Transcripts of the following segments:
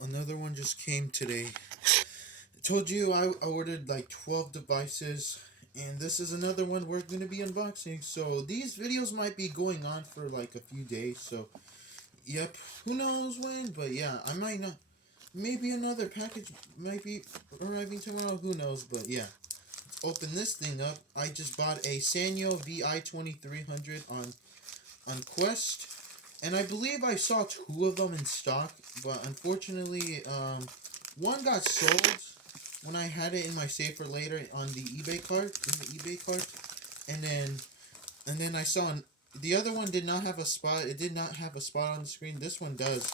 Another one just came today. I told you I ordered like 12 devices, and this is another one we're going to be unboxing. So these videos might be going on for like a few days. So, yep, who knows when, but yeah, I might not. Maybe another package might be arriving tomorrow. Who knows, but yeah. Open this thing up. I just bought a Sanyo VI 2300 on Quest, and I believe I saw two of them in stock, but unfortunately, one got sold when I had it in my save for later on the eBay cart, and then I saw the other one did not have a spot. It did not have a spot on the screen. This one does.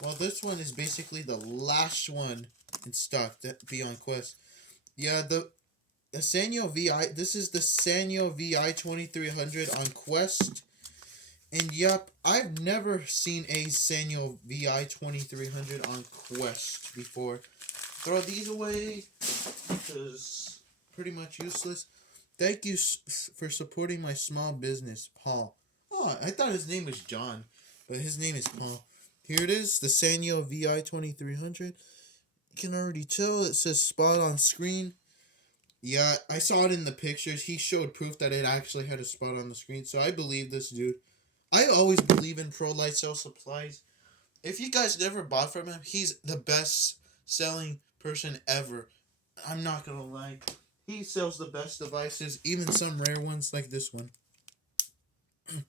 Well, this one is basically the last one in stock that be on Quest. Yeah, the Sanyo VI. This is the Sanyo VI 2300 on Quest. And yep, I've never seen a Sanyo VI 2300 on Quest before. Throw these away because pretty much useless. Thank you for supporting my small business, Paul. Oh, I thought his name was John, but his name is Paul. Here it is, the Sanyo VI 2300. You can already tell it says spot on screen. Yeah, I saw it in the pictures. He showed proof that it actually had a spot on the screen, so I believe this dude. I always believe in Pro Light Sell Supplies. If you guys never bought from him, he's the best selling person ever. I'm not gonna lie. He sells the best devices, even some rare ones like this one. You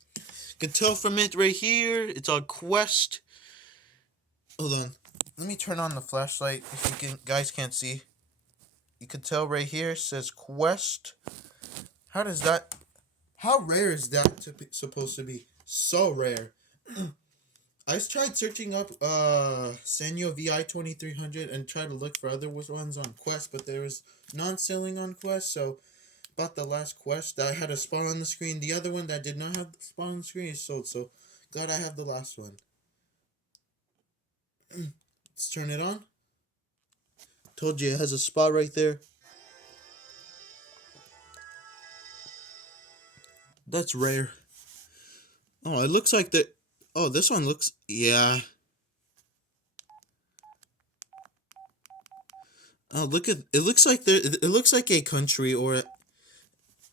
can tell from it right here. It's on Quest. Hold on. Let me turn on the flashlight if you guys can't see. You can tell right here it says Quest. How does that? How rare is that supposed to be? So rare. I tried searching up Sanyo VI 2300 and tried to look for other ones on Quest, but there was non-selling on Quest, so about the last Quest that had a spot on the screen. The other one that did not have the spot on the screen is sold, so glad I have the last one. Let's turn it on. Told you it has a spot right there. That's rare. Oh, it looks like the. Oh, this one looks. Yeah. Oh, look at it. Looks like there. It looks like a country or.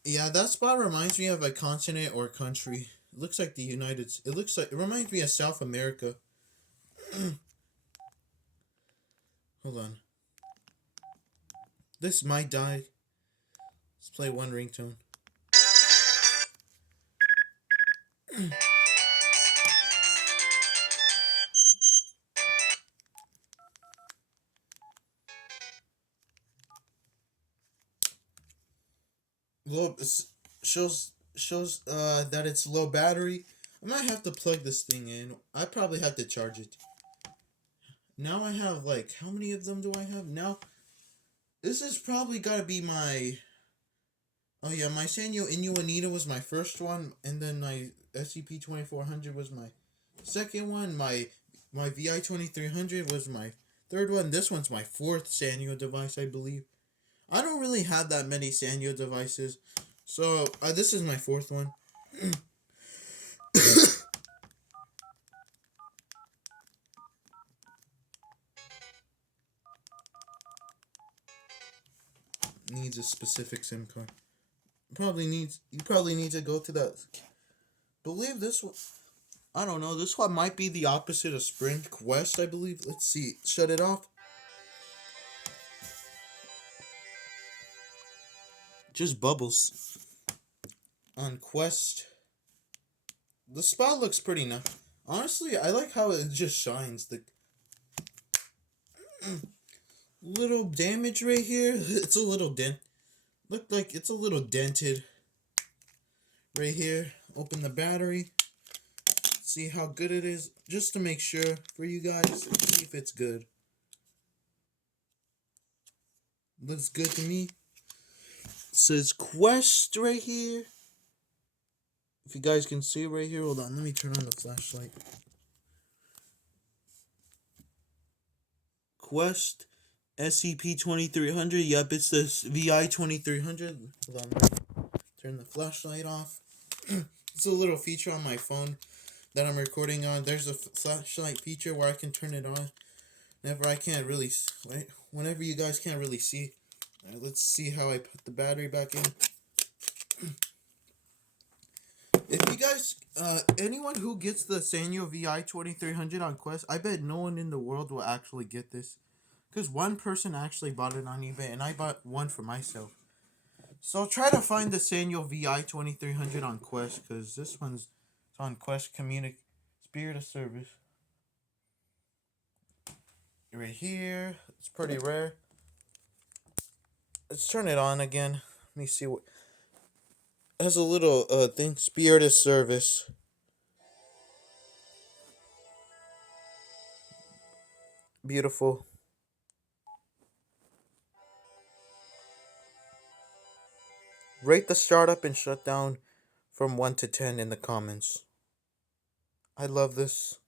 Yeah, that spot reminds me of a continent or country. It looks like the United. It looks like it reminds me of South America. Hold on. This might die. Let's play one ringtone. Low shows that it's low battery. I might have to plug this thing in. I probably have to charge it. Now I have like how many of them do I have now? This is probably gotta be my. Oh yeah, my Sanyo Inuanita was my first one, and then my SCP 2400 was my second one. My VI 2300 was my third one. This one's my fourth Sanyo device, I believe. I don't really have that many Sanyo devices, so this is my fourth one. Needs a specific SIM card. You probably need to go to that. Believe this one. I don't know. This one might be the opposite of Sprint Quest, I believe. Let's see. Shut it off. Just bubbles. On Quest. The spot looks pretty nice. Honestly, I like how it just shines. The little damage right here. It's a little dent. Look like it's a little dented. Right here. Open the battery. See how good it is. Just to make sure for you guys. See if it's good. Looks good to me. It says Quest right here. If you guys can see right here. Hold on. Let me turn on the flashlight. Quest SCP 2300. Yep, it's this VI 2300. Hold on. Turn the flashlight off. It's a little feature on my phone that I'm recording on. There's a flashlight feature where I can turn it on. whenever I can't really, whenever you guys can't really see. Let's see how I put the battery back in. If you guys, anyone who gets the Sanyo VI 2300 on Quest, I bet no one in the world will actually get this. Because one person actually bought it on eBay, and I bought one for myself. So try to find the Sanyo VI 2300 on Quest, because this one's on Quest Spirit of Service. Right here. It's pretty rare. Let's turn it on again. Let me see what... It has a little thing. Spirit of Service. Beautiful. Rate the startup and shutdown from 1 to 10 in the comments. I love this.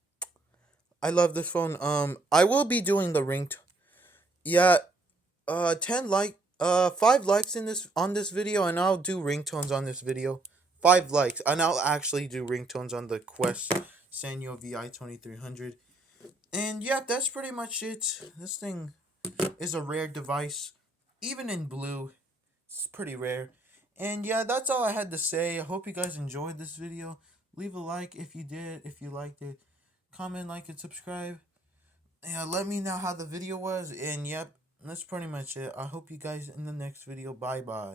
I love this phone. I will be doing the ringtone. Yeah, 5 likes in this on this video, and I'll do ringtones on this video. 5 likes, and I'll actually do ringtones on the Quest Sanyo VI 2300. And yeah, that's pretty much it. This thing is a rare device, even in blue. It's pretty rare. And yeah, that's all I had to say. I hope you guys enjoyed this video. Leave a like if you did, if you liked it. Comment, like, and subscribe. Yeah, let me know how the video was. And yep, that's pretty much it. I hope you guys in the next video. Bye bye.